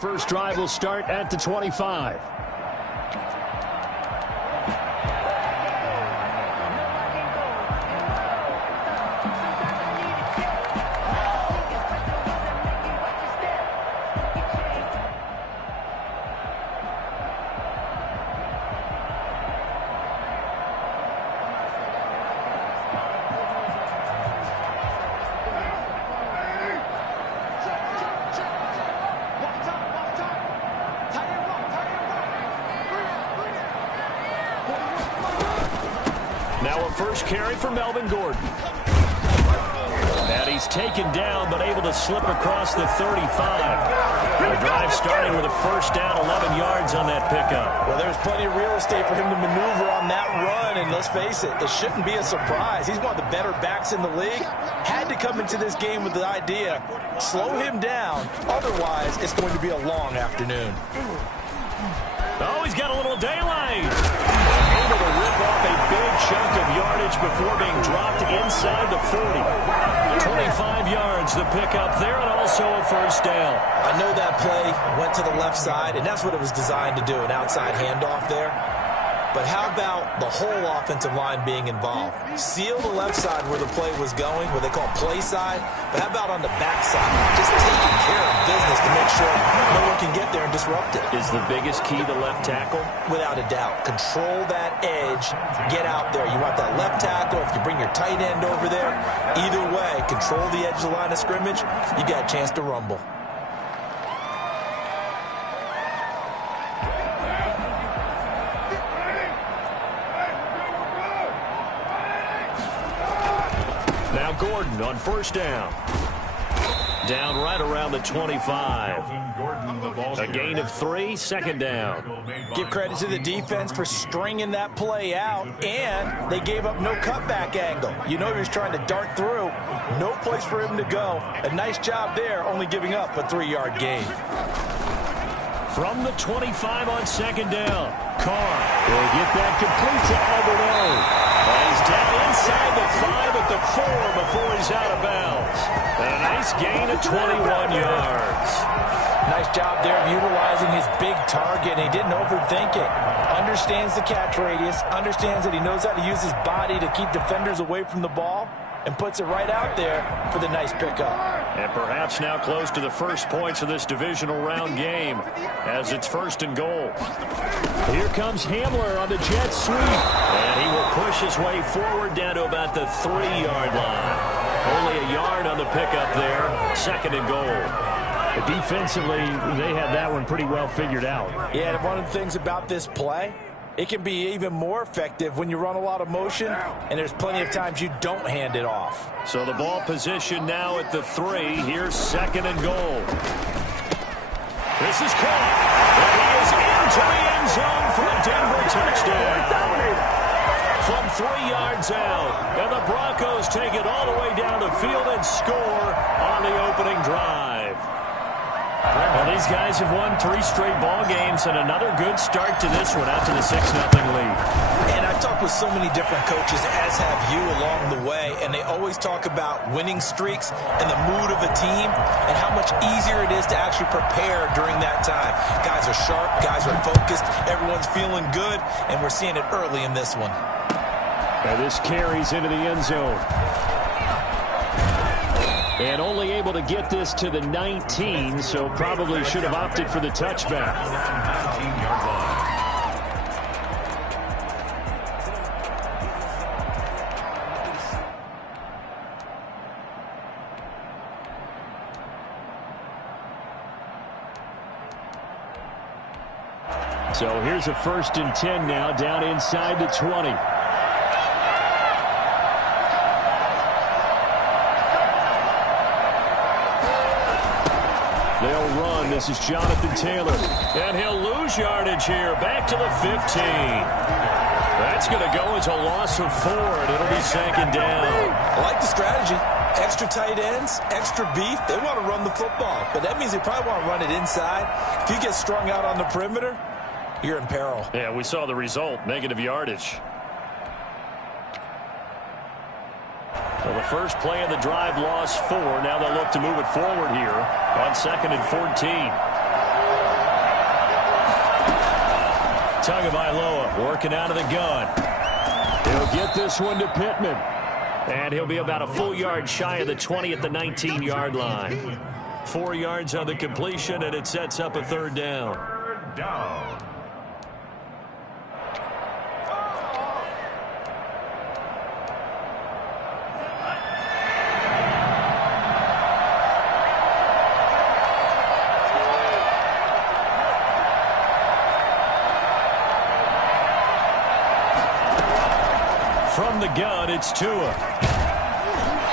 First drive will start at the 25. Now a first carry for Melvin Gordon. And he's taken down, but able to slip across the 35. The drive starting with a first down, 11 yards on that pickup. Well, there's plenty of real estate for him to maneuver on that run, and let's face it, it shouldn't be a surprise. He's one of the better backs in the league. Had to come into this game with the idea, slow him down, otherwise it's going to be a long afternoon. Oh, he's got a little daylight. Able to rip off a big chunk of yardage before being dropped inside the 40. 25 yards the pickup there, and also a first down. I know that play went to the left side, and that's what it was designed to do, an outside handoff there. But how about the whole offensive line being involved? Seal the left side where the play was going, what they call play side. But how about on the back side? Just taking care of business to make sure no one can get there and disrupt it. Is the biggest key the left tackle? Without a doubt. Control that edge. Get out there. You want that left tackle. If you bring your tight end over there, either way, control the edge of the line of scrimmage, you got a chance to rumble. Now Gordon on first down. Down right around the 25. A gain of 3, second down. Give credit to the defense for stringing that play out, and they gave up no cutback angle. You know he was trying to dart through. No place for him to go. A nice job there, only giving up a 3-yard gain. From the 25 on second down. Carr will get that complete to Alberto. He's down inside the 5 at the 4 before he's out of bounds. And a nice gain of 21 yards. Nice job there of utilizing his big target. He didn't overthink it. Understands the catch radius. Understands that he knows how to use his body to keep defenders away from the ball. And puts it right out there for the nice pickup. And perhaps now close to the first points of this divisional round game as it's first and goal. Here comes Hamler on the jet sweep. And he will push his way forward down to about the 3-yard line. Only a yard on the pickup there. Second and goal. Defensively, they had that one pretty well figured out. Yeah, and one of the things about this play, it can be even more effective when you run a lot of motion, and there's plenty of times you don't hand it off. So the ball position now at the 3. Here's second and goal. This is caught. And he is into the end zone for a Denver touchdown. From 3 yards out. And the Broncos take it all the way down the field and score on the opening drive. Well, these guys have won 3 straight ball games, and another good start to this one out to the 6-0 lead. And I've talked with so many different coaches, as have you, along the way, and they always talk about winning streaks and the mood of a team and how much easier it is to actually prepare during that time. Guys are sharp, guys are focused, everyone's feeling good, and we're seeing it early in this one. And this carries into the end zone. And only able to get this to the 19, so probably should have opted for the touchback. So here's a 1st and 10 now, down inside the 20. They'll run. This is Jonathan Taylor. And he'll lose yardage here. Back to the 15. That's going to go as a loss of 4, and it'll be second down. I like the strategy. Extra tight ends, extra beef. They want to run the football, but that means they probably want to run it inside. If you get strung out on the perimeter, you're in peril. Yeah, we saw the result, negative yardage. Well, the first play of the drive lost 4. Now they'll look to move it forward here on 2nd and 14. Tagovailoa working out of the gun. He'll get this one to Pittman. And he'll be about a full yard shy of the 20 at the 19-yard line. 4 yards on the completion, and it sets up a third down. Third down. From the gun, it's Tua.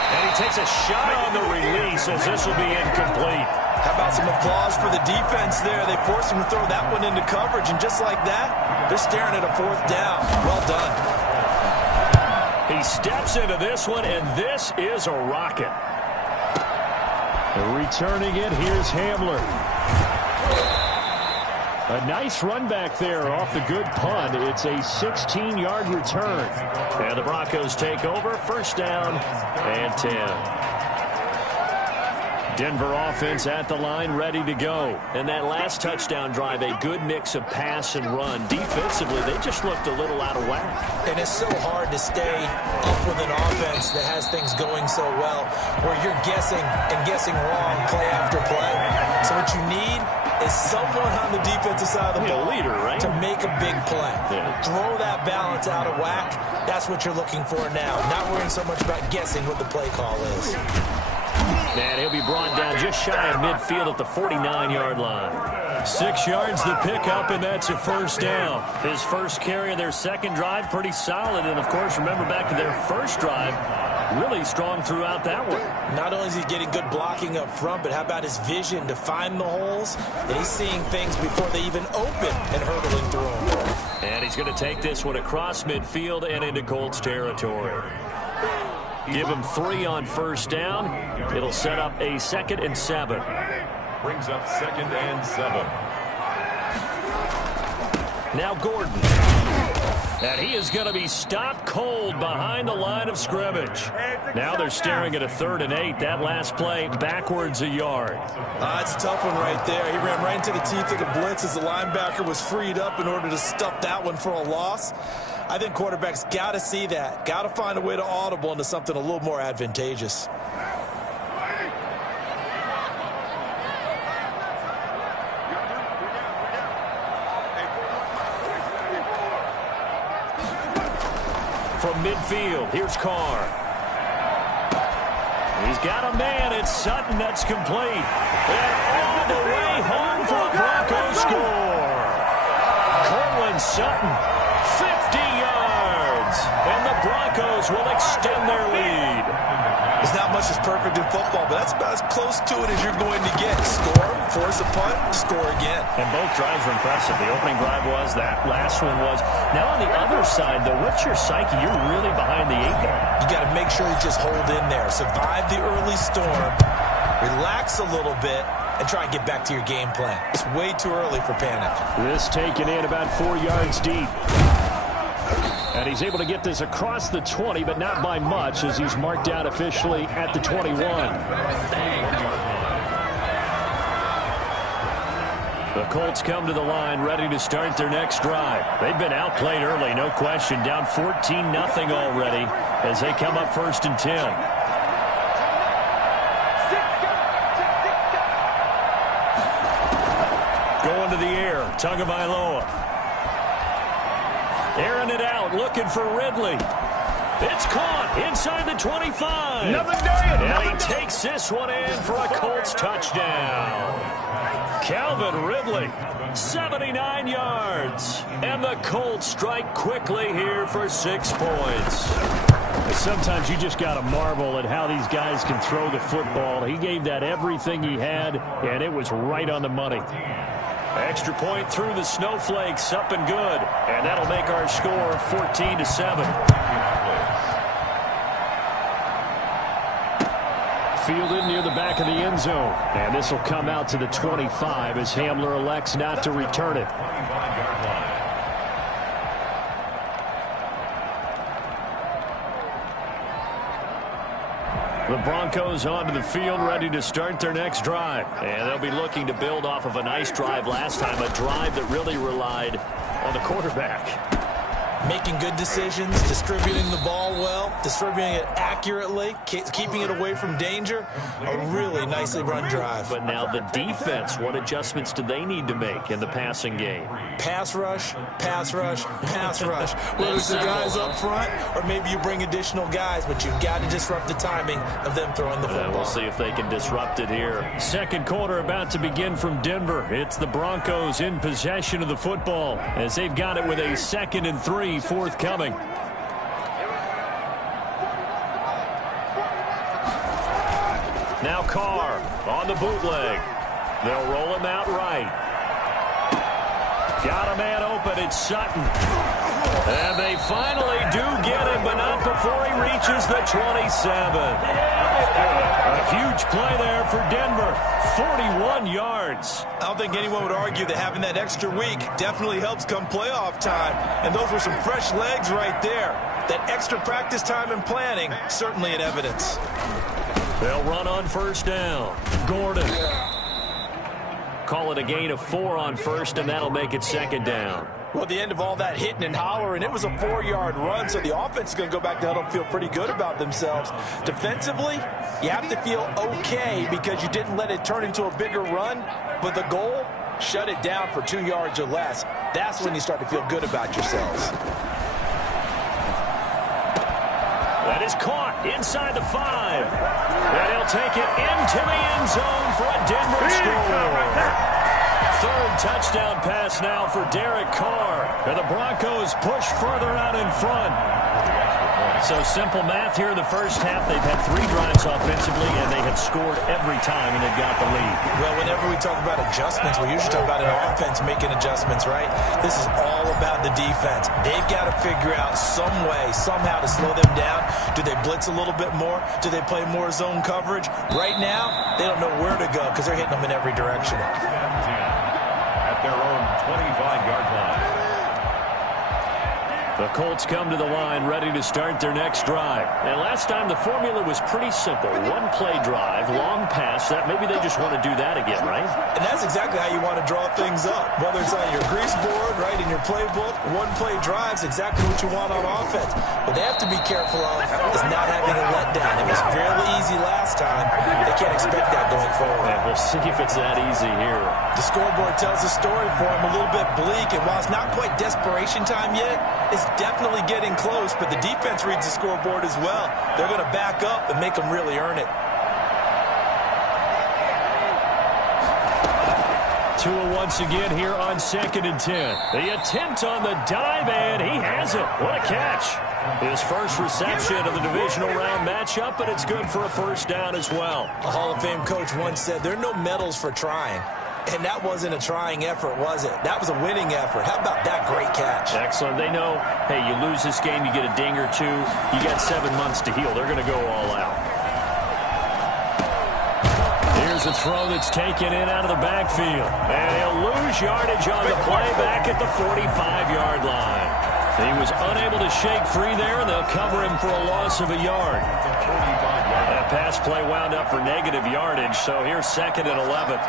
And he takes a shot on the release as this will be incomplete. How about some applause for the defense there? They forced him to throw that one into coverage, and just like that, they're staring at a fourth down. Well done. He steps into this one, and this is a rocket. Returning it, here's Hamler. A nice run back there off the good punt. It's a 16-yard return. And the Broncos take over. First down and 10. Denver offense at the line, ready to go. And that last touchdown drive, a good mix of pass and run. Defensively, they just looked a little out of whack. And it's so hard to stay up with an offense that has things going so well, where you're guessing and guessing wrong play after play. So what you need is someone on the defensive side of the ball, leader, right? to make a big play. Yeah. Throw that balance out of whack. That's what you're looking for now. Not worrying so much about guessing what the play call is. And he'll be brought down just shy of midfield at the 49-yard line. 6 yards the pickup, and that's a first down. His first carry of their second drive, pretty solid. And, of course, remember back to their first drive, really strong throughout that one. Not only is he getting good blocking up front, but how about his vision to find the holes? And he's seeing things before they even open and hurdling through them. And he's going to take this one across midfield and into Colts territory. Give him 3 on first down. It'll set up a 2nd and 7. Brings up 2nd and 7. Now Gordon. And he is going to be stopped cold behind the line of scrimmage. Now they're staring at a 3rd and 8. That last play backwards a yard. That's a tough one right there. He ran right into the teeth of the blitz as the linebacker was freed up in order to stuff that one for a loss. I think quarterbacks got to see that. Got to find a way to audible into something a little more advantageous. From midfield, here's Carr. He's got a man. It's Sutton. That's complete. And all the way home for a Broncos score. Cortland Sutton, 50 yards. And the Broncos will extend their lead. There's not much that's perfect in football, but that's about as close to it as you're going to get. Score, force a punt, score again. And both drives were impressive. The opening drive was, that last one was. Now on the other side, though, what's your psyche? You're really behind the 8 ball. You got to make sure you just hold in there. Survive the early storm, relax a little bit, and try and get back to your game plan. It's way too early for panic. This taken in about 4 yards deep. And he's able to get this across the 20, but not by much, as he's marked out officially at the 21. The Colts come to the line, ready to start their next drive. They've been outplayed early, no question. Down 14-0 already as they come up 1st and 10. Going to the air, Tagovailoa. Airing it out, looking for Ridley. It's caught inside the 25. And he takes this one in for a Colts touchdown. Calvin Ridley, 79 yards. And the Colts strike quickly here for 6 points. Sometimes you just got to marvel at how these guys can throw the football. He gave that everything he had, and it was right on the money. Extra point through the snowflakes, up and good. And that'll make our score 14-7. Fielded near the back of the end zone. And this will come out to the 25 as Hamler elects not to return it. The Broncos onto the field, ready to start their next drive. And they'll be looking to build off of a nice drive last time, a drive that really relied on the quarterback. Making good decisions, distributing the ball well, distributing it accurately, keeping it away from danger. A really nicely run drive. But now the defense, what adjustments do they need to make in the passing game? Pass rush, pass rush, pass rush. Whether it's the guys up front or maybe you bring additional guys, but you've got to disrupt the timing of them throwing the football. We'll see if they can disrupt it here. Second quarter about to begin from Denver. It's the Broncos in possession of the football as they've got it with a 2nd and 3 forthcoming. Now Carr on the bootleg. They'll roll him out right. Got a man open. It's Sutton. And they finally do get him, but not before he reaches the 27. A huge play there for Denver. 41 yards. I don't think anyone would argue that having that extra week definitely helps come playoff time. And those were some fresh legs right there. That extra practice time and planning, certainly in evidence. They'll run on first down. Gordon. Call it a gain of 4 on first, and that'll make it 2nd down. Well, at the end of all that hitting and hollering, it was a 4-yard run, so the offense is going to go back to huddle and feel pretty good about themselves. Defensively, you have to feel okay because you didn't let it turn into a bigger run, but the goal, shut it down for 2 yards or less. That's when you start to feel good about yourselves. That is caught inside the 5. And he'll take it into the end zone for a Denver score. 3rd touchdown pass now for Derek Carr. And the Broncos push further out in front. So simple math here in the first half. They've had 3 drives offensively, and they have scored every time, and they've got the lead. Well, whenever we talk about adjustments, we usually talk about an offense making adjustments, right? This is all about the defense. They've got to figure out some way, somehow to slow them down. Do they blitz a little bit more? Do they play more zone coverage? Right now, they don't know where to go because they're hitting them in every direction. At their own 25-yard line. The Colts come to the line ready to start their next drive. And last time the formula was pretty simple. 1-play drive, long pass. That maybe they just want to do that again, right? And that's exactly how you want to draw things up. Whether it's on your grease board, right, in your playbook, 1-play drive's exactly what you want on offense. What they have to be careful of is not having a letdown. It was fairly easy last time. They can't expect that going forward. And we'll see if it's that easy here. The scoreboard tells the story for them, a little bit bleak. And while it's not quite desperation time yet, it's definitely getting close, but the defense reads the scoreboard as well. They're going to back up and make them really earn it. Tua once again here on 2nd and 10. The attempt on the dive, and he has it. What a catch. His first reception of the divisional round matchup, but it's good for a first down as well. A Hall of Fame coach once said, there are no medals for trying. And that wasn't a trying effort, was it? That was a winning effort. How about that great catch? Excellent. They know, hey, you lose this game, you get a ding or 2. You got 7 months to heal. They're going to go all out. Here's a throw that's taken in out of the backfield. And he'll lose yardage on the play back at the 45-yard line. He was unable to shake free there, and they'll cover him for a loss of a yard. That pass play wound up for negative yardage, so here's 2nd and 11.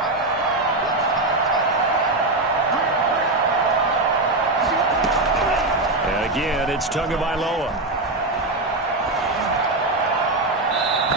Again, it's Tagovailoa.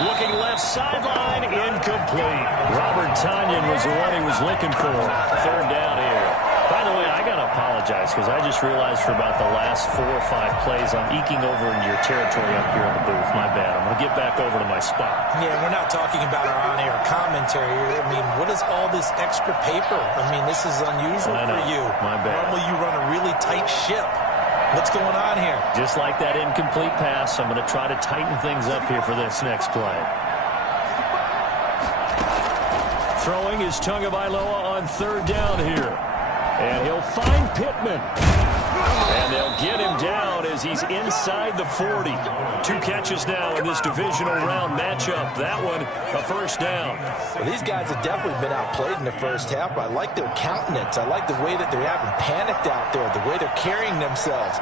Looking left sideline, incomplete. Robert Tonyan was the one he was looking for. 3rd down here. By the way, I got to apologize because I just realized for about the last 4 or 5 plays, I'm eking over into your territory up here in the booth. My bad. I'm going to get back over to my spot. Yeah, we're not talking about our on-air commentary. I mean, what is all this extra paper? I mean, this is unusual for you. My bad. Normally you run a really tight ship. What's going on here? Just like that incomplete pass, I'm going to try to tighten things up here for this next play. Throwing is Tagovailoa on 3rd down here. And he'll find Pittman. And they'll get him down as he's inside the 40. 2 catches now in this divisional round matchup. That one, a first down. Well, these guys have definitely been outplayed in the first half. I like their countenance. I like the way that they haven't panicked out there, the way they're carrying themselves.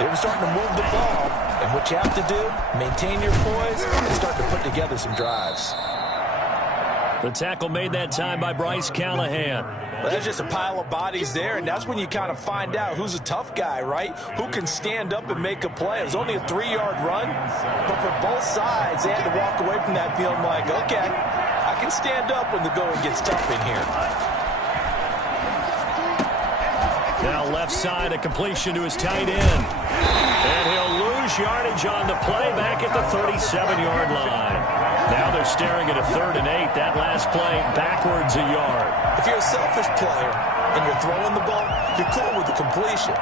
They were starting to move the ball, And what you have to do, maintain your poise and start to put together some drives. The tackle made that time by Bryce Callahan. Well, there's just a pile of bodies there, and that's when you kind of find out who's a tough guy, right? Who can stand up and make a play. It was only a 3-yard run, but for both sides, they had to walk away from that feeling like, okay, I can stand up when the going gets tough in here. Now left side, a completion to his tight end. And he'll lose yardage on the play back at the 37-yard line. Now they're staring at a 3rd and 8. That last play backwards a yard. If you're a selfish player and you're throwing the ball, you're cool with the completion.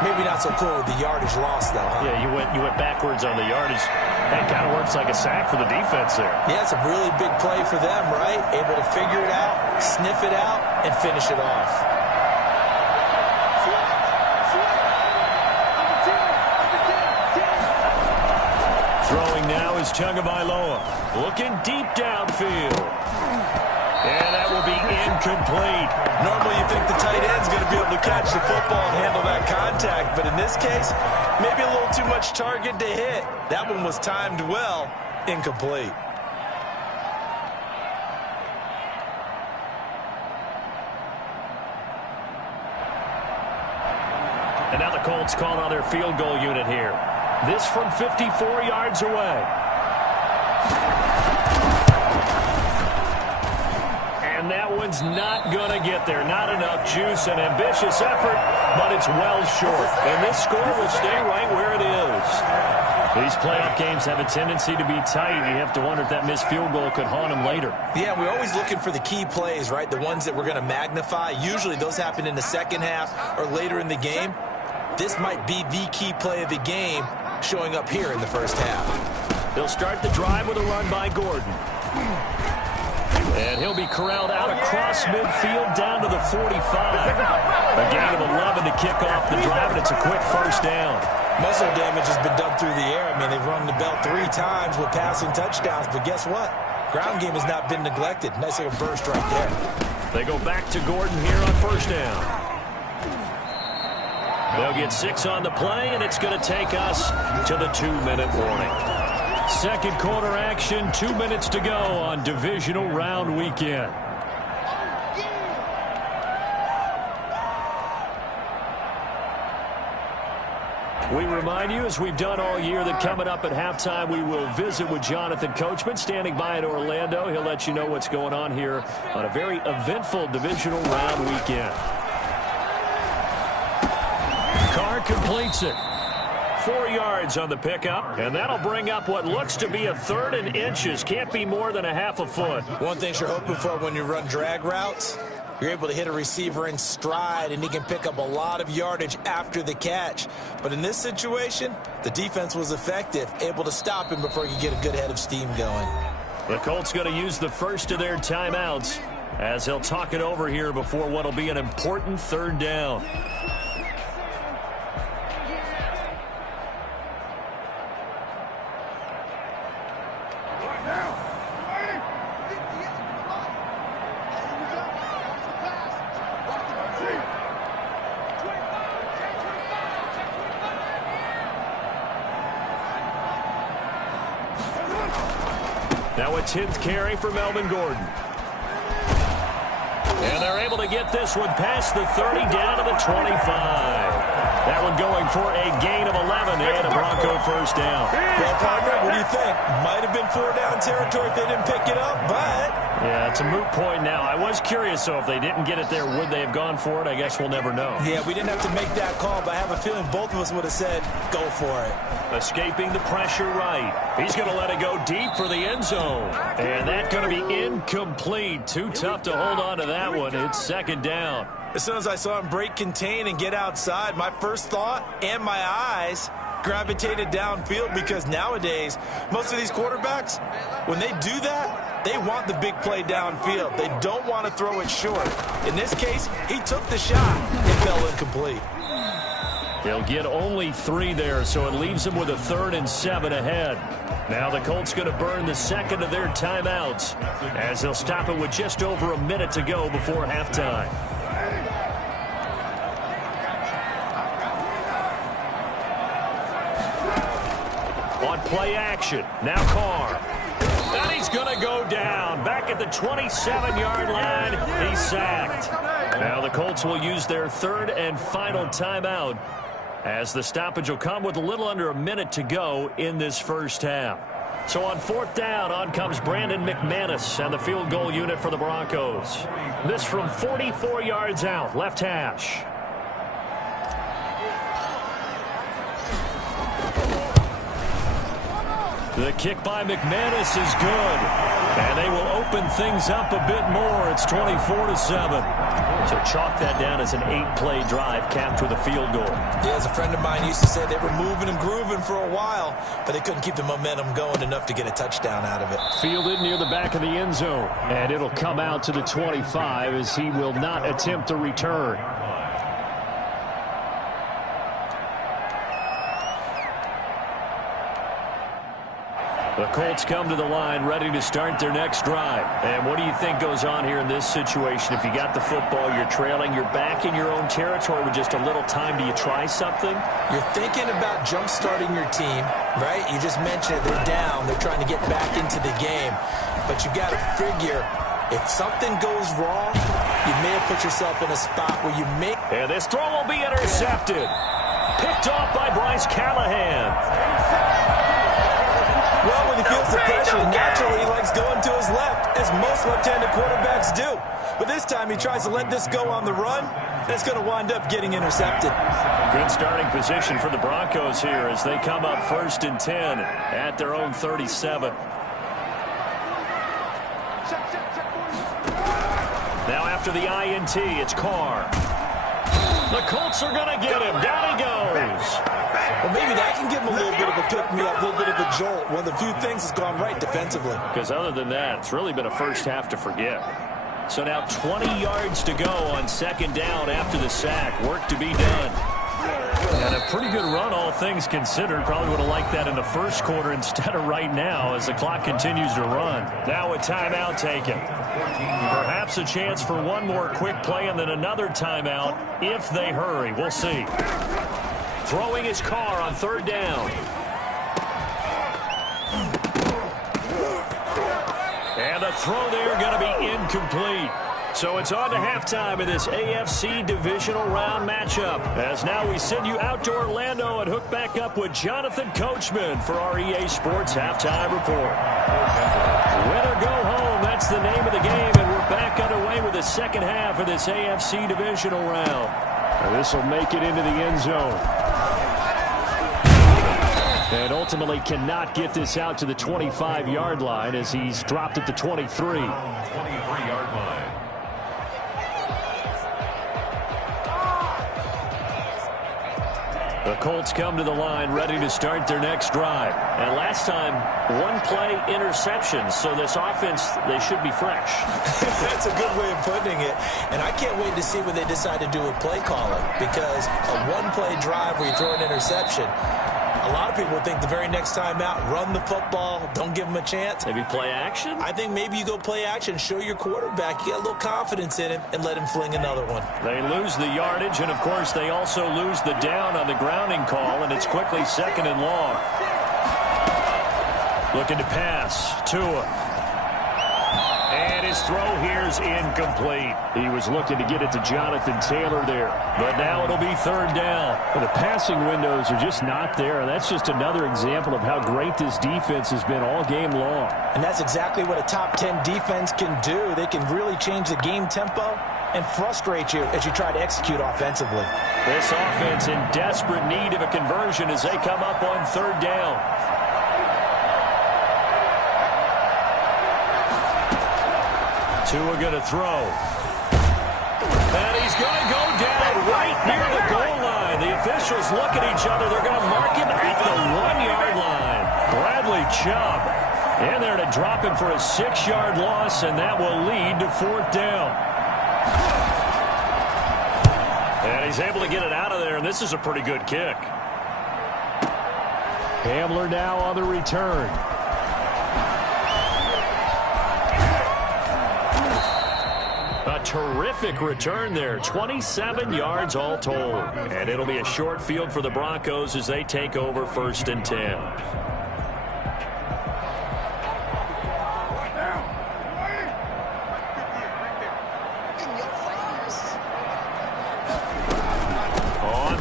Maybe not so cool with the yardage loss, though, huh? Yeah, you went backwards on the yardage. That kind of works like a sack for the defense there. Yeah, it's a really big play for them, right? Able to figure it out, sniff it out, and finish it off. Throwing now is Tagovailoa. Looking deep downfield. And that will be incomplete. Normally you think the tight end's going to be able to catch the football and handle that contact, but in this case, maybe a little too much target to hit. That one was timed well, incomplete. And now the Colts call on their field goal unit here. This from 54 yards away. And that one's not going to get there. Not enough juice, an ambitious effort, but it's well short. And this score will stay right where it is. These playoff games have a tendency to be tight. You have to wonder if that missed field goal could haunt them later. Yeah, we're always looking for the key plays, right? The ones that we're going to magnify. Usually those happen in the second half or later in the game. This might be the key play of the game showing up here in the first half. They'll start the drive with a run by Gordon. And he'll be corralled out across midfield down to the 45. A gain of 11 to kick off the drive, and it's a quick first down. Muscle damage has been done through the air. I mean, they've run the bell 3 times with passing touchdowns, but guess what? Ground game has not been neglected. Nice little burst right there. They go back to Gordon here on first down. They'll get 6 on the play, and it's going to take us to the 2-minute warning. Second quarter action, 2 minutes to go on divisional round weekend. We remind you, as we've done all year, that coming up at halftime, we will visit with Jonathan Coachman, standing by in Orlando. He'll let you know what's going on here on a very eventful divisional round weekend. Carr completes it. 4 yards on the pickup, and that'll bring up what looks to be a 3rd and inches. Can't be more than a half a foot. One thing you're hoping for when you run drag routes, you're able to hit a receiver in stride, and he can pick up a lot of yardage after the catch. But in this situation, the defense was effective, able to stop him before he could get a good head of steam going. The Colts going to use the first of their timeouts as they'll talk it over here before what will be an important 3rd down. Now a 10th carry for Melvin Gordon. And they're able to get this one past the 30 down to the 25. That one going for a gain of 11 and a Bronco first down. Well, partner, what do you think? Might have been 4-down territory if they didn't pick it up, but... Yeah, it's a moot point now. I was curious, so if they didn't get it there, would they have gone for it? I guess we'll never know. Yeah, we didn't have to make that call, but I have a feeling both of us would have said, go for it. Escaping the pressure right. He's going to let it go deep for the end zone. And that's going to be incomplete. Too tough to hold on to that one. It's 2nd down. As soon as I saw him break contain and get outside, my first thought and my eyes gravitated downfield, because nowadays, most of these quarterbacks, when they do that, they want the big play downfield. They don't want to throw it short. In this case, he took the shot. It fell incomplete. They'll get only 3 there, so it leaves them with a 3rd and 7 ahead. Now the Colts going to burn the second of their timeouts as they'll stop it with just over a minute to go before halftime. Play action. Now Carr. And he's going to go down. Back at the 27-yard line, he's sacked. Now the Colts will use their third and final timeout, as the stoppage will come with a little under a minute to go in this first half. So on fourth down, on comes Brandon McManus and the field goal unit for the Broncos. This from 44 yards out, left hash. The kick by McManus is good, and they will open things up a bit more. It's 24-7. So chalk that down as an 8-play drive capped with a field goal. Yeah, as a friend of mine used to say, they were moving and grooving for a while, but they couldn't keep the momentum going enough to get a touchdown out of it. Fielded near the back of the end zone, and it'll come out to the 25 as he will not attempt to return. The Colts come to the line ready to start their next drive. And what do you think goes on here in this situation? If you got the football, you're trailing, you're back in your own territory with just a little time. Do you try something? You're thinking about jump-starting your team, right? You just mentioned it. They're down. They're trying to get back into the game. But you've got to figure, if something goes wrong, you may have put yourself in a spot where you may... And this throw will be intercepted. Picked off by Bryce Callahan. Well, when he feels the pressure, naturally he likes going to his left, as most left-handed quarterbacks do. But this time he tries to let this go on the run, and it's going to wind up getting intercepted. Good starting position for the Broncos here as they come up 1st and 10 at their own 37. Now after the INT, it's Carr. The Colts are going to get him. Down he goes. Well, maybe that can give him a little bit of a pick-me-up, a little bit of a jolt. One of the few things that's gone right defensively. Because other than that, it's really been a first half to forget. So now 20 yards to go on 2nd down after the sack. Work to be done. And a pretty good run, all things considered. Probably would have liked that in the first quarter instead of right now as the clock continues to run. Now a timeout taken. Perhaps a chance for one more quick play and then another timeout if they hurry. We'll see. Throwing his Carr on 3rd down. And the throw there going to be incomplete. So it's on to halftime in this AFC divisional round matchup. As now we send you out to Orlando and hook back up with Jonathan Coachman for our EA Sports Halftime Report. Win or go home, that's the name of the game, and we're back underway with the second half of this AFC divisional round. And this will make it into the end zone. And ultimately cannot get this out to the 25-yard line as he's dropped at the 23. 23-yard line. The Colts come to the line ready to start their next drive. And last time, 1-play interception. So this offense, they should be fresh. That's a good way of putting it. And I can't wait to see what they decide to do with play calling. Because a 1-play drive where you throw an interception, a lot of people think the very next time out, run the football, don't give them a chance. Maybe play action? I think maybe you go play action, show your quarterback, you get a little confidence in him, and let him fling another one. They lose the yardage, and of course they also lose the down on the grounding call, and it's quickly 2nd and long. Looking to pass. Tua. And his throw here is incomplete. He was looking to get it to Jonathan Taylor there. But now it'll be 3rd down. Well, the passing windows are just not there. And that's just another example of how great this defense has been all game long. And that's exactly what a top 10 defense can do. They can really change the game tempo and frustrate you as you try to execute offensively. This offense in desperate need of a conversion as they come up on 3rd down. Tua going to throw. And he's going to go down right near the goal line. The officials look at each other. They're going to mark him at the 1-yard line. Bradley Chubb in there to drop him for a 6-yard loss, and that will lead to 4th down. And he's able to get it out of there, and this is a pretty good kick. Hamler now on the return. A terrific return there. 27 yards all told. And it'll be a short field for the Broncos as they take over 1st and 10.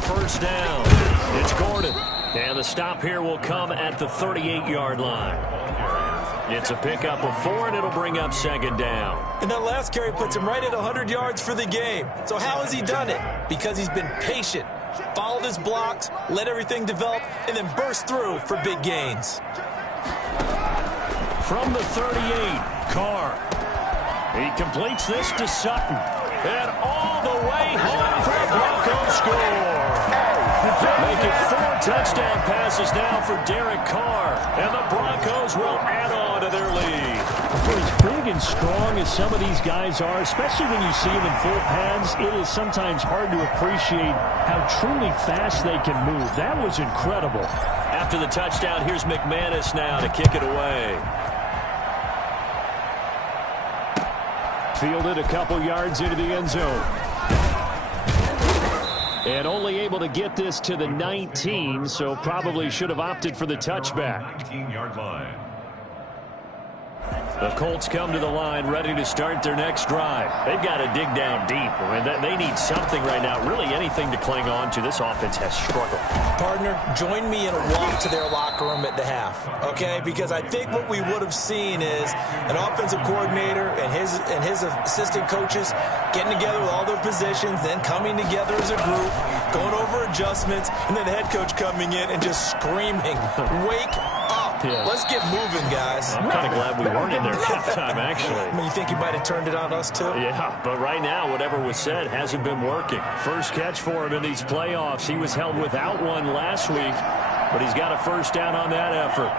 first down. It's Gordon. And the stop here will come at the 38-yard line. It's a pickup of 4, and it'll bring up second down. And that last carry puts him right at 100 yards for the game. So how has he done it? Because he's been patient, followed his blocks, let everything develop, and then burst through for big gains. From the 38, Carr. He completes this to Sutton. And all the way home for the Broncos score. Make it 4 touchdown passes now for Derek Carr. And the Broncos will add on to their lead. For as big and strong as some of these guys are, especially when you see them in full pads, it is sometimes hard to appreciate how truly fast they can move. That was incredible. After the touchdown, here's McManus now to kick it away. Fielded a couple yards into the end zone. And only able to get this to the 19, so probably should have opted for the touchback. 19-yard line. The Colts come to the line ready to start their next drive. They've got to dig down deep. I mean, they need something right now, really anything to cling on to. This offense has struggled. Partner, join me in a walk to their locker room at the half, okay? Because I think what we would have seen is an offensive coordinator and his assistant coaches getting together with all their positions, then coming together as a group, going over adjustments, and then the head coach coming in and just screaming, "Wake up. Yeah. Let's get moving, guys." I'm kind of glad we weren't in there at halftime, actually. I mean, you think he might have turned it on us, too? Yeah, but right now, whatever was said hasn't been working. First catch for him in these playoffs. He was held without one last week, but he's got a first down on that effort.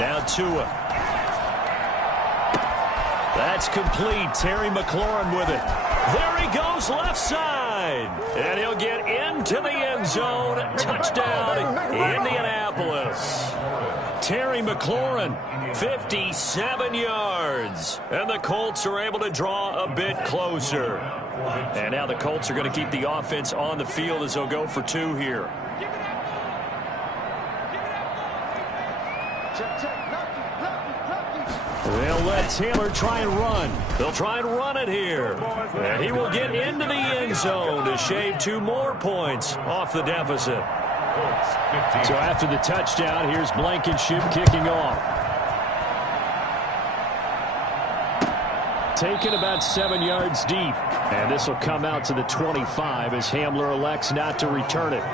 Now Tua. That's complete. Terry McLaurin with it. There he goes, left side. And he'll get into the end zone. Touchdown, Indianapolis. Terry McLaurin, 57 yards. And the Colts are able to draw a bit closer. And now the Colts are going to keep the offense on the field as they'll go for 2 here. They'll let Taylor try and run. They'll try and run it here. And he will get into the end zone to shave 2 more points off the deficit. So after the touchdown, here's Blankenship kicking off. Taken about 7 yards deep. And this will come out to the 25 as Hamler elects not to return it.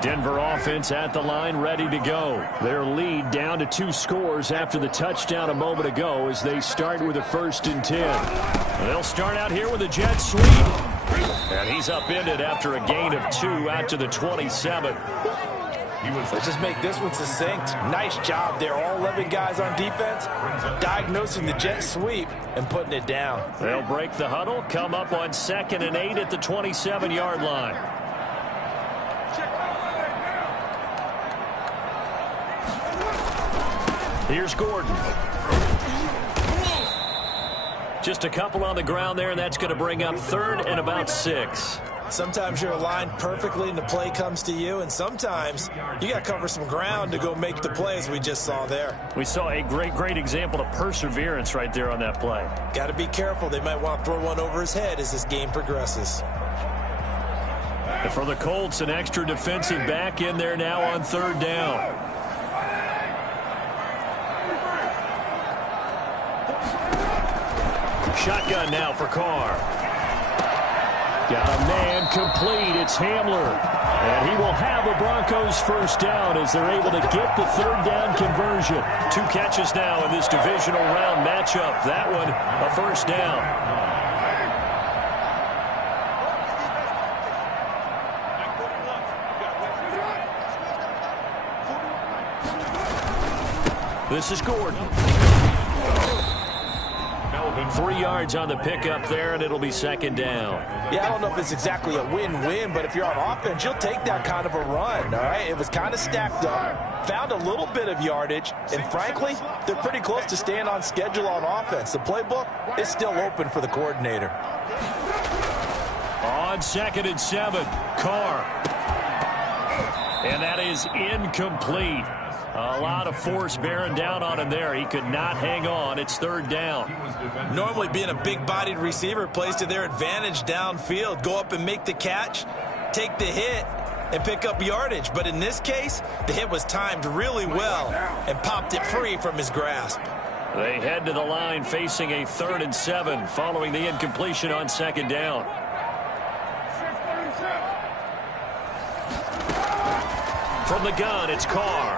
Denver offense at the line, ready to go. Their lead down to 2 scores after the touchdown a moment ago as they start with a 1st and 10. They'll start out here with a jet sweep. And he's upended after a gain of 2 out to the 27. Let's just make this one succinct. Nice job there. All 11 guys on defense diagnosing the jet sweep and putting it down. They'll break the huddle, come up on 2nd and 8 at the 27-yard line. Here's Gordon. Just a couple on the ground there, and that's going to bring up 3rd and about 6. Sometimes you're aligned perfectly and the play comes to you, and sometimes you got to cover some ground to go make the play, as we just saw there. We saw a great example of perseverance right there on that play. Got to be careful. They might want to throw one over his head as this game progresses. And for the Colts, an extra defensive back in there now on 3rd down. Shotgun now for Carr. Got a man complete. It's Hamler. And he will have a Broncos first down as they're able to get the 3rd down conversion. 2 catches now in this divisional round matchup. That one, a first down. This is Gordon. 3 yards on the pickup there, and it'll be second down. Yeah, I don't know if it's exactly a win-win, but if you're on offense, you'll take that kind of a run, all right? It was kind of stacked up, found a little bit of yardage, and frankly, they're pretty close to staying on schedule on offense. The playbook is still open for the coordinator. On 2nd and 7, Carr. And that is incomplete. A lot of force bearing down on him there. He could not hang on. It's 3rd down. Normally being a big-bodied receiver plays to their advantage downfield. Go up and make the catch, take the hit, and pick up yardage. But in this case, the hit was timed really well and popped it free from his grasp. They head to the line facing a 3rd and 7 following the incompletion on 2nd down. From the gun, it's Carr.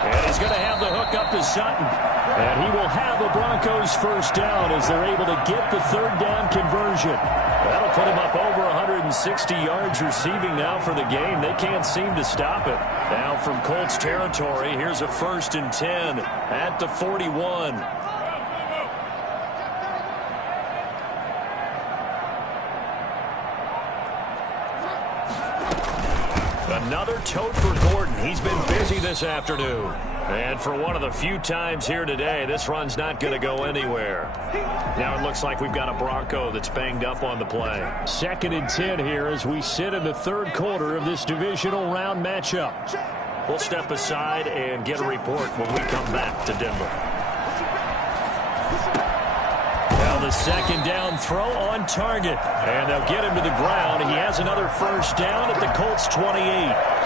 And he's going to have the hook up to Sutton. And he will have a Broncos first down as they're able to get the 3rd down conversion. That'll put him up over 160 yards receiving now for the game. They can't seem to stop it. Now from Colts territory, here's a 1st and 10 at the 41. Another tote for Gordon. He's been busy this afternoon. And for one of the few times here today, this run's not going to go anywhere. Now it looks like we've got a Bronco that's banged up on the play. 2nd and 10 here as we sit in the 3rd quarter of this divisional round matchup. We'll step aside and get a report when we come back to Denver. Now the 2nd down throw on target. And they'll get him to the ground. He has another first down at the Colts 28.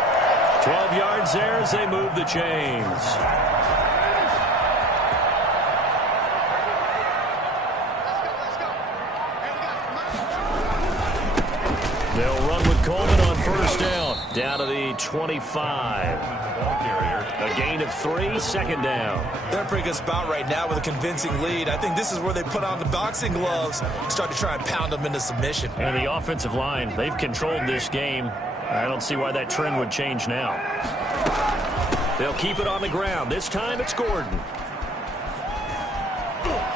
12 yards there as they move the chains. They'll run with Coleman on first down. Down to the 25. A gain of 3, 2nd down. They're in a pretty good spot right now with a convincing lead. I think this is where they put on the boxing gloves, start to try and pound them into submission. And the offensive line, they've controlled this game. I don't see why that trend would change now. They'll keep it on the ground. This time it's Gordon.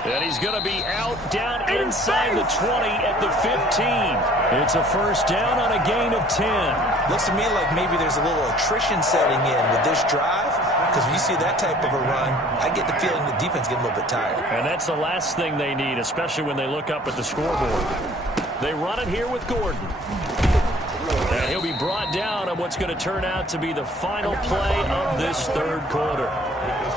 And he's going to be out down inside the 20 at the 15. It's a first down on a gain of 10. Looks to me like maybe there's a little attrition setting in with this drive, because when you see that type of a run, I get the feeling the defense getting a little bit tired. And that's the last thing they need, especially when they look up at the scoreboard. They run it here with Gordon. And he'll be brought down on what's going to turn out to be the final play of this 3rd quarter.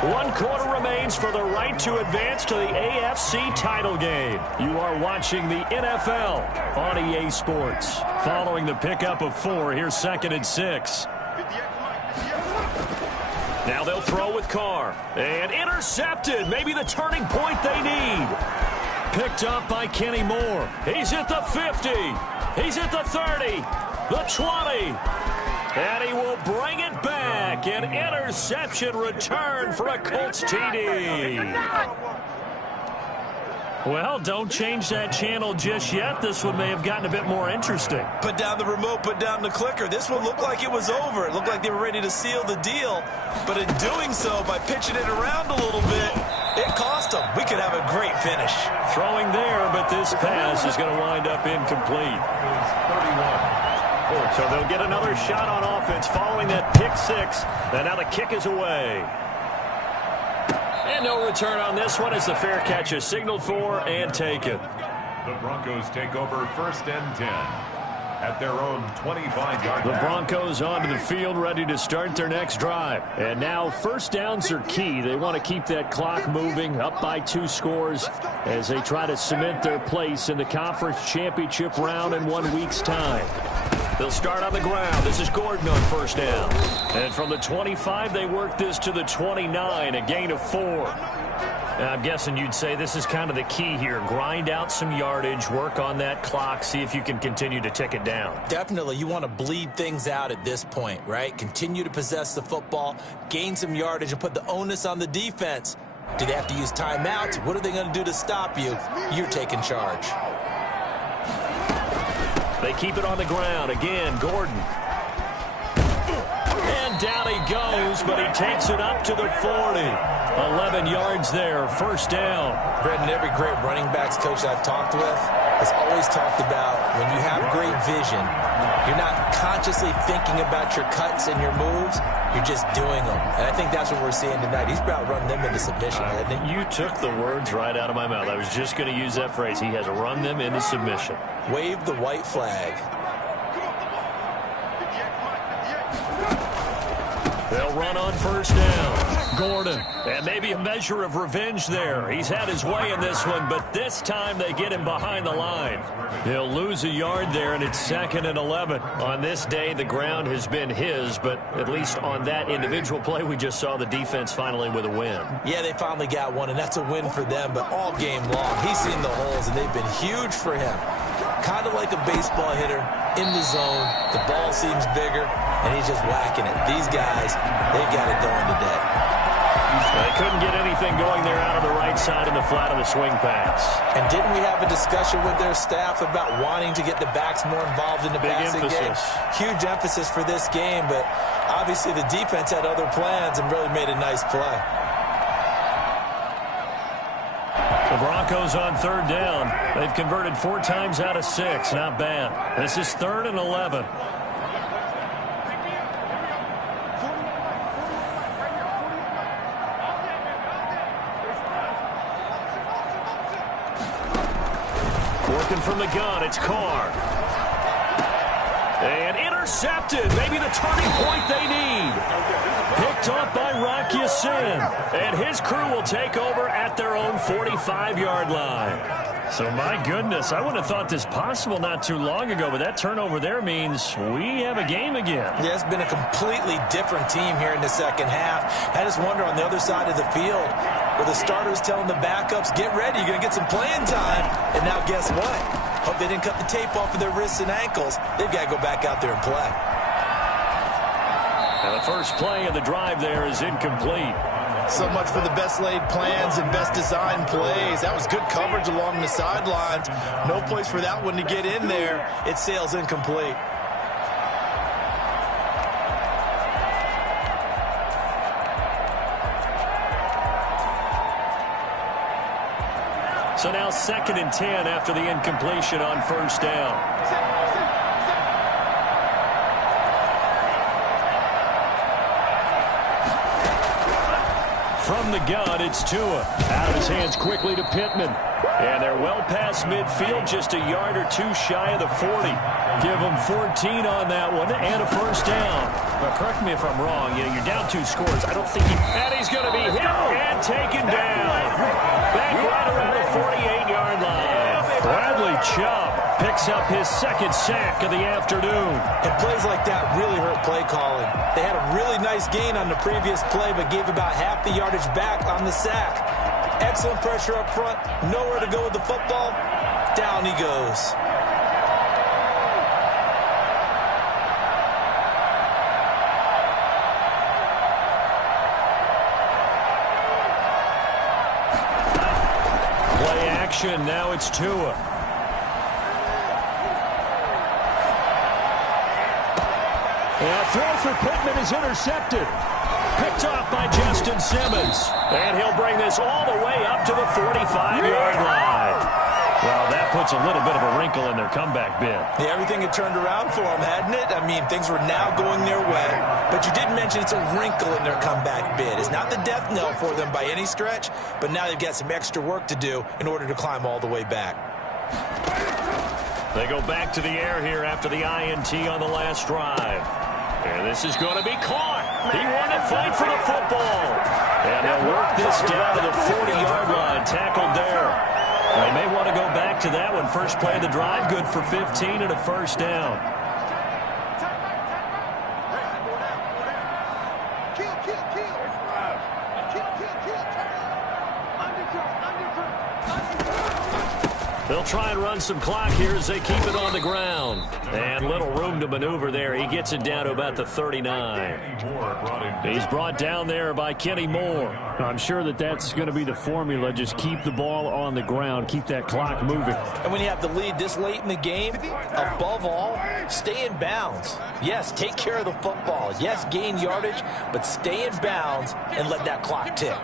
1 quarter remains for the right to advance to the AFC title game. You are watching the NFL on EA Sports. Following the pickup of 4, here's 2nd and 6. Now they'll throw with Carr. And intercepted. Maybe the turning point they need. Picked up by Kenny Moore. He's at the 50. He's at the 30. The 20. And he will bring it back. An interception return for a Colts TD. Well, don't change that channel just yet. This one may have gotten a bit more interesting. Put down the remote, put down the clicker. This one looked like it was over. It looked like they were ready to seal the deal. But in doing so, by pitching it around a little bit, it cost them. We could have a great finish. Throwing there, but this pass is going to wind up incomplete. 31. So they'll get another shot on offense following that pick 6. And now the kick is away. And no return on this one as the fair catch is signaled for and taken. The Broncos take over 1st and 10 at their own 25-yard line. The Broncos onto the field ready to start their next drive. And now first downs are key. They want to keep that clock moving up by 2 scores as they try to cement their place in the conference championship round in 1 week's time. They'll start on the ground. This is Gordon on first down. And from the 25, they work this to the 29, a gain of 4. I'm guessing you'd say this is kind of the key here. Grind out some yardage, work on that clock, see if you can continue to tick it down. Definitely. You want to bleed things out at this point, right? Continue to possess the football, gain some yardage, and put the onus on the defense. Do they have to use timeouts? What are they going to do to stop you? You're taking charge. They keep it on the ground. Again, Gordon. And down he goes, but he takes it up to the 40. 11 yards there, first down. Brendan, every great running backs coach I've talked with has always talked about when you have great vision, you're not consciously thinking about your cuts and your moves, you're just doing them. And I think that's what we're seeing tonight. He's about running them into submission, hasn't he? You took the words right out of my mouth. I was just going to use that phrase. He has run them into submission. Wave the white flag. They'll run on first down. Gordon. And maybe a measure of revenge there. He's had his way in this one, but this time they get him behind the line. He'll lose a yard there, and it's 2nd and 11. On this day, the ground has been his, but at least on that individual play, we just saw the defense finally with a win. Yeah, they finally got one, and that's a win for them, but all game long, he's seen the holes, and they've been huge for him. Kind of like a baseball hitter in the zone. The ball seems bigger, and he's just whacking it. These guys, they've got it going today. They couldn't get anything going there out of the right side in the flat of the swing pass. And didn't we have a discussion with their staff about wanting to get the backs more involved in the passing game? Huge emphasis for this game, but obviously the defense had other plans and really made a nice play. The Broncos on third down. They've converted 4 times out of 6. Not bad. This is 3rd and 11. Working from the gun, it's Carr. And intercepted. Maybe the turning point they need. Picked up by Rock Ya-Sin. And his crew will take over at their own 45-yard line. So, my goodness, I wouldn't have thought this possible not too long ago, but that turnover there means we have a game again. Yeah, it's been a completely different team here in the second half. I just wonder on the other side of the field, where the starters telling the backups, get ready, you're going to get some playing time. And now guess what? Hope they didn't cut the tape off of their wrists and ankles. They've got to go back out there and play. And the first play of the drive there is incomplete. So much for the best laid plans and best designed plays. That was good coverage along the sidelines. No place for that one to get in there. It sails incomplete. So now 2nd and 10 after the incompletion on first down. From the gun, it's Tua. Out of his hands quickly to Pittman. And they're well past midfield, just a yard or 2 shy of the 40. Give them 14 on that one and a first down. But correct me if I'm wrong. You're down 2 scores. I don't think he... And he's going to be hit and taken down. Back right around the 48-yard line. Bradley Chubb picks up his 2nd sack of the afternoon. And plays like that really hurt play calling. They had a really nice gain on the previous play, but gave about half the yardage back on the sack. Excellent pressure up front. Nowhere to go with the football. Down he goes. Play action. Now it's Tua. And a throw for Pittman is intercepted. Picked off by Justin Simmons. And he'll bring this all the way up to the 45-yard line. Well, that puts a little bit of a wrinkle in their comeback bid. Yeah, everything had turned around for them, hadn't it? I mean, things were now going their way. But you did mention it's a wrinkle in their comeback bid. It's not the death knell for them by any stretch, but now they've got some extra work to do in order to climb all the way back. They go back to the air here after the INT on the last drive. And this is going to be caught. He won a fight for the football. And they'll work this down to the 40-yard line. Tackled there. They may want to go back to that one. First play of the drive, good for 15 and a first down. They'll try and run some clock here as they keep it on the ground. And little room to maneuver there. He gets it down to about the 39. He's brought down there by Kenny Moore. I'm sure that that's going to be the formula. Just keep the ball on the ground. Keep that clock moving. And when you have the lead this late in the game, above all, stay in bounds. Yes, take care of the football. Yes, gain yardage, but stay in bounds and let that clock tick.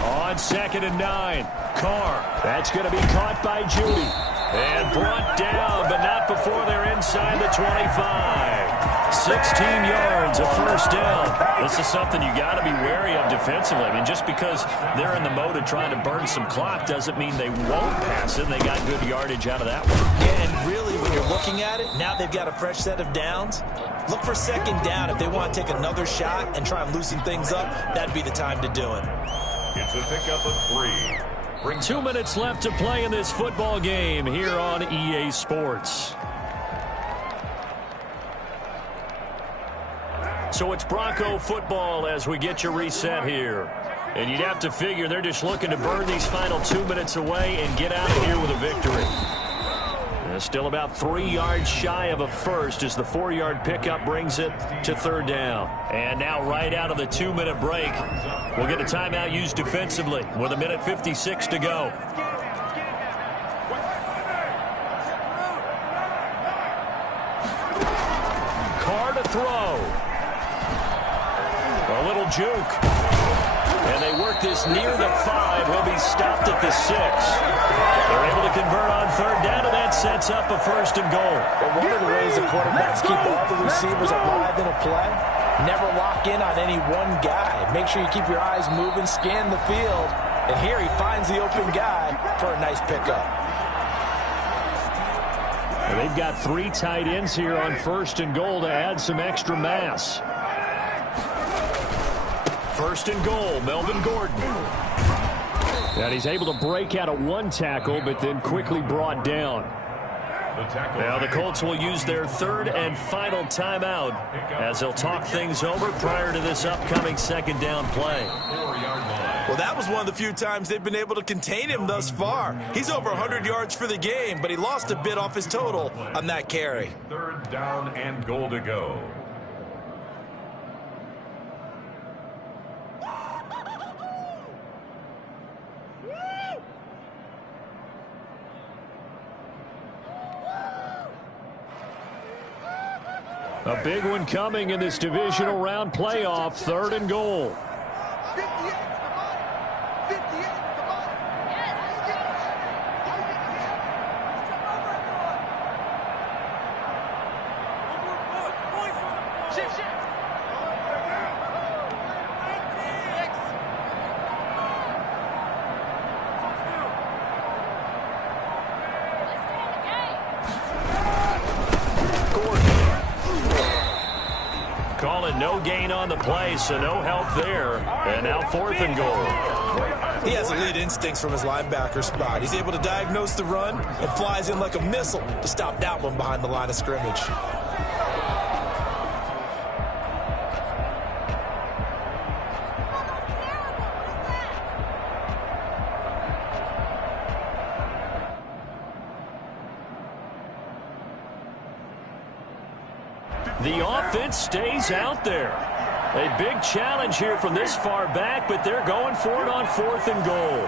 On 2nd and 9, Carr. That's going to be caught by Judy. And brought down, but not before they're inside the 25. 16 yards, a first down. This is something you got to be wary of defensively. I mean, just because they're in the mode of trying to burn some clock doesn't mean they won't pass it. They got good yardage out of that one. Yeah, and really, when you're looking at it, now they've got a fresh set of downs. Look for 2nd down. If they want to take another shot and try and loosen things up, that'd be the time to do it. It's a pickup of 3. 2 minutes left to play in this football game here on EA Sports. So it's Bronco football as we get you reset here. And you'd have to figure they're just looking to burn these final 2 minutes away and get out of here with a victory. Still about 3 yards shy of a first as the 4-yard pickup brings it to 3rd down. And now right out of the 2-minute break, we'll get a timeout used defensively with 1:56 to go. Carr to throw. A little juke. And they work this near the 5. He'll be stopped at the 6. They're able to convert on 3rd down, and that sets up a 1st and goal. Well, one of the ways the quarterbacks keep all the receivers alive in a play, never lock in on any one guy. Make sure you keep your eyes moving, scan the field, and here he finds the open guy for a nice pickup. And they've got 3 tight ends here on 1st and goal to add some extra mass. 1st and goal, Melvin Gordon. And he's able to break out of 1 tackle, but then quickly brought down. Now the Colts will use their 3rd and final timeout as they'll talk things over prior to this upcoming 2nd down play. Well, that was one of the few times they've been able to contain him thus far. He's over 100 yards for the game, but he lost a bit off his total on that carry. 3rd down and goal to go. A big one coming in this divisional round playoff, 3rd and goal. No gain on the play, so no help there. And now 4th and goal. He has elite instincts from his linebacker spot. He's able to diagnose the run and flies in like a missile to stop that one behind the line of scrimmage. The offense stays out there. A big challenge here from this far back, but they're going for it on 4th and goal.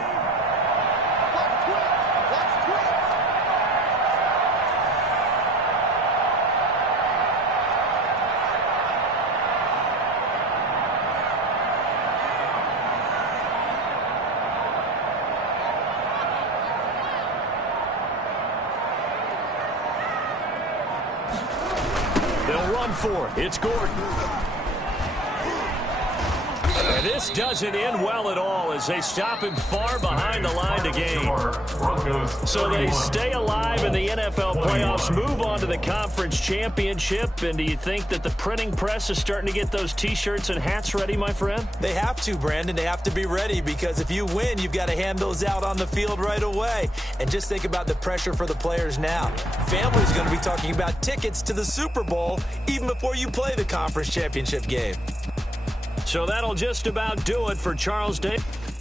They'll run for it. It's Gordon. And this doesn't end well at all as they stop him far behind the line to gain. So they stay alive in the NFL playoffs, move on to the conference championship. And do you think that the printing press is starting to get those T-shirts and hats ready, my friend? They have to, Brandon. They have to be ready because if you win, you've got to hand those out on the field right away. And just think about the pressure for the players now. Family's going to be talking about tickets to the Super Bowl even before you play the conference championship game. So that'll just about do it for Charles Davis.